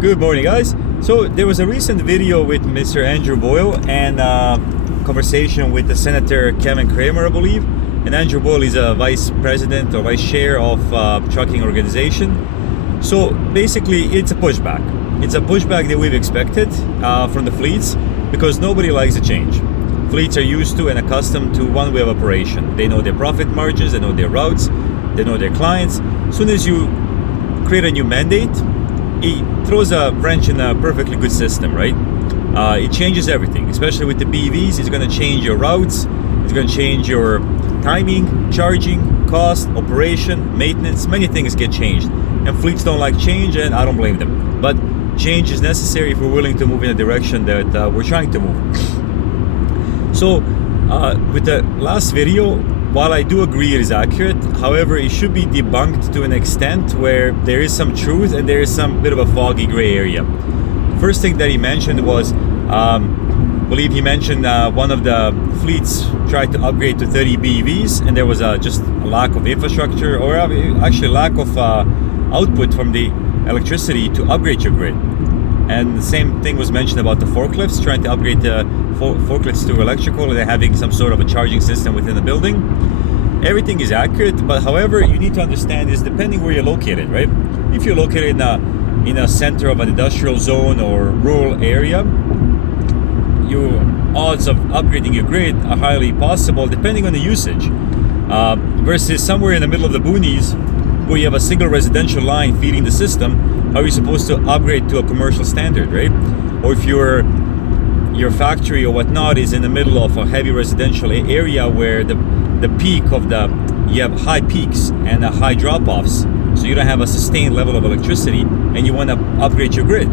Good morning, guys. So there was a recent video with Mr. Andrew Boyle and conversation with the Senator Kevin Kramer, I believe. And Andrew Boyle is a vice president or vice chair of trucking organization. So basically, it's a pushback. It's a pushback that we've expected from the fleets because nobody likes a change. Fleets are used to and accustomed to one way of operation. They know their profit margins, they know their routes, they know their clients. As soon as you create a new mandate, it throws a wrench in a perfectly good system, right? It changes everything, especially with the BEVs. It's going to change your routes, it's going to change your timing, charging, cost, operation, maintenance. Many things get changed, and fleets don't like change, and I don't blame them. But change is necessary if we're willing to move in a direction that we're trying to move. So with the last video, while I do agree it is accurate, however, it should be debunked to an extent where there is some truth and there is some bit of a foggy gray area. First thing that he mentioned was, I believe he mentioned one of the fleets tried to upgrade to 30 BEVs, and there was just a lack of infrastructure, or actually lack of output from the electricity to upgrade your grid. And the same thing was mentioned about the forklifts, trying to upgrade the forklifts to electrical, and they're having some sort of a charging system within the building. Everything is accurate, but however, you need to understand is depending where you're located, right? If you're located in a center of an industrial zone or rural area, your odds of upgrading your grid are highly possible depending on the usage. Versus somewhere in the middle of the boonies where you have a single residential line feeding the system, how are you supposed to upgrade to a commercial standard, right? Or if your factory or whatnot is in the middle of a heavy residential area where the peak of you have high peaks and high drop-offs, so you don't have a sustained level of electricity, and you want to upgrade your grid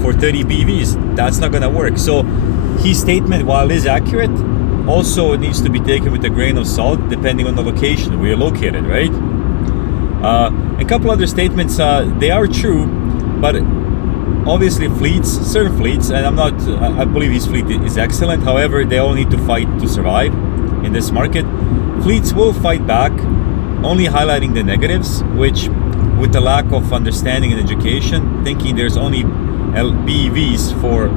for 30 BEVs, that's not going to work. So his statement, while it is accurate, also needs to be taken with a grain of salt depending on the location where you're located, right? A couple other statements, they are true, but obviously certain fleets, and I believe his fleet is excellent, however, they all need to fight to survive in this market. Fleets will fight back, only highlighting the negatives, which with the lack of understanding and education, thinking there's only BEVs for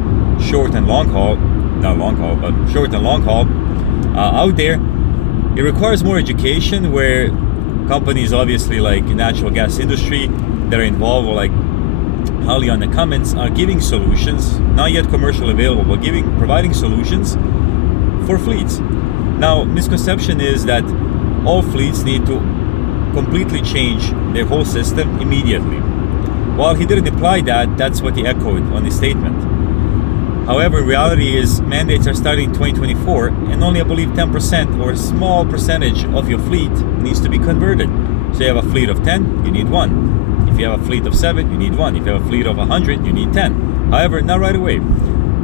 short and long haul, not long haul, but short and long haul out there. It requires more education, where companies obviously like natural gas industry that are involved, or like Hyliion and Cummins, are giving solutions, not yet commercially available, but providing solutions for fleets. Now, misconception is that all fleets need to completely change their whole system immediately. While he didn't imply that, that's what he echoed on his statement. However, reality is mandates are starting in 2024, and only I believe 10% or a small percentage of your fleet needs to be converted. So you have a fleet of 10, you need one. If you have a fleet of 7, you need one. If you have a fleet of 100, you need 10. However, not right away.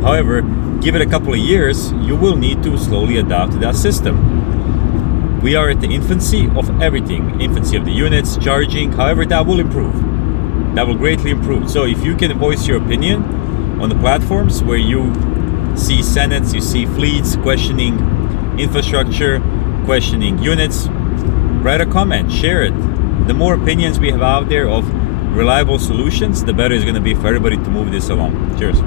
However, give it a couple of years, you will need to slowly adapt to that system. We are at the infancy of everything. Infancy of the units, charging, however, that will improve. That will greatly improve. So if you can voice your opinion on the platforms where you see senates, you see fleets questioning infrastructure, questioning units, write a comment, share it. The more opinions we have out there of reliable solutions, the better it's going to be for everybody to move this along. Cheers.